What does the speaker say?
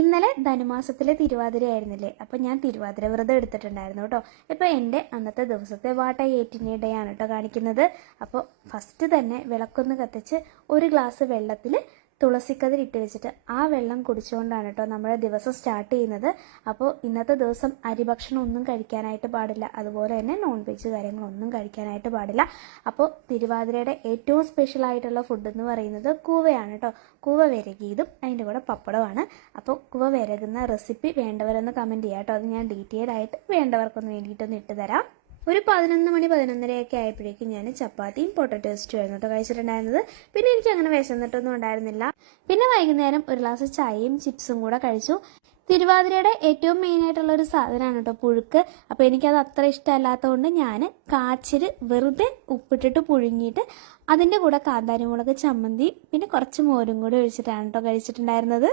ഇന്നലെ ധനുമാസത്തിലെ തിരുവാതിര ആയിരുന്നില്ലേ, അപ്പോൾ ഞാൻ തിരുവാതിര വ്രതം എടുത്തിട്ടുണ്ടായിരുന്നു കേട്ടോ. ഇപ്പോൾ എൻ്റെ അന്നത്തെ ദിവസത്തെ വാട്ട ഏറ്റിൻ്റെ ഡേ ആണ് കേട്ടോ കാണിക്കുന്നത്. അപ്പോൾ ഫസ്റ്റ് തന്നെ വിളക്കൊന്ന് കത്തിച്ച് ഒരു ഗ്ലാസ് വെള്ളത്തിൽ തുളസിക്കതിർ ഇട്ട് വെച്ചിട്ട് ആ വെള്ളം കുടിച്ചുകൊണ്ടാണ് കേട്ടോ നമ്മുടെ ദിവസം സ്റ്റാർട്ട് ചെയ്യുന്നത്. അപ്പോൾ ഇന്നത്തെ ദിവസം അരിഭക്ഷണം ഒന്നും കഴിക്കാനായിട്ട് പാടില്ല, അതുപോലെ തന്നെ നോൺ വെജ് കാര്യങ്ങളൊന്നും കഴിക്കാനായിട്ട് പാടില്ല. അപ്പോൾ തിരുവാതിരയുടെ ഏറ്റവും സ്പെഷ്യൽ ആയിട്ടുള്ള ഫുഡ് എന്ന് പറയുന്നത് കൂവയാണ് കേട്ടോ. കൂവ വിരകിയതും അതിൻ്റെ കൂടെ പപ്പടമാണ്. അപ്പോൾ കൂവ വിരകുന്ന റെസിപ്പി വേണ്ടവരൊന്ന് കമൻറ്റ് ചെയ്യാം കേട്ടോ. അത് ഞാൻ ഡീറ്റെയിൽ ആയിട്ട് വേണ്ടവർക്കൊന്ന് വേണ്ടിയിട്ടൊന്ന് ഇട്ട് തരാം. ഒരു 11 മണി 11:30 ആയപ്പോഴേക്കും ഞാൻ ചപ്പാത്തിയും പൊട്ടറ്റോ സ്റ്റൂ ആയിരുന്നു കേട്ടോ കഴിച്ചിട്ടുണ്ടായിരുന്നത്. പിന്നെ എനിക്ക് അങ്ങനെ വിശന്നിട്ടൊന്നും ഉണ്ടായിരുന്നില്ല. പിന്നെ വൈകുന്നേരം ഒരു ഗ്ലാസ് ചായയും ചിപ്സും കൂടെ കഴിച്ചു. തിരുവാതിരയുടെ ഏറ്റവും മെയിനായിട്ടുള്ള ഒരു സാധനമാണ് കേട്ടോ പുഴുക്ക്. അപ്പോൾ എനിക്കത് അത്ര ഇഷ്ടമല്ലാത്തതുകൊണ്ട് ഞാൻ കാച്ചിൽ വെറുതെ ഉപ്പിട്ടിട്ട് പുഴുങ്ങിയിട്ട് അതിൻ്റെ കൂടെ കാന്താരിമുളക് ചമ്മന്തി പിന്നെ കുറച്ച് മോരും കൂടി ഒഴിച്ചിട്ടാണ് കേട്ടോ കഴിച്ചിട്ടുണ്ടായിരുന്നത്.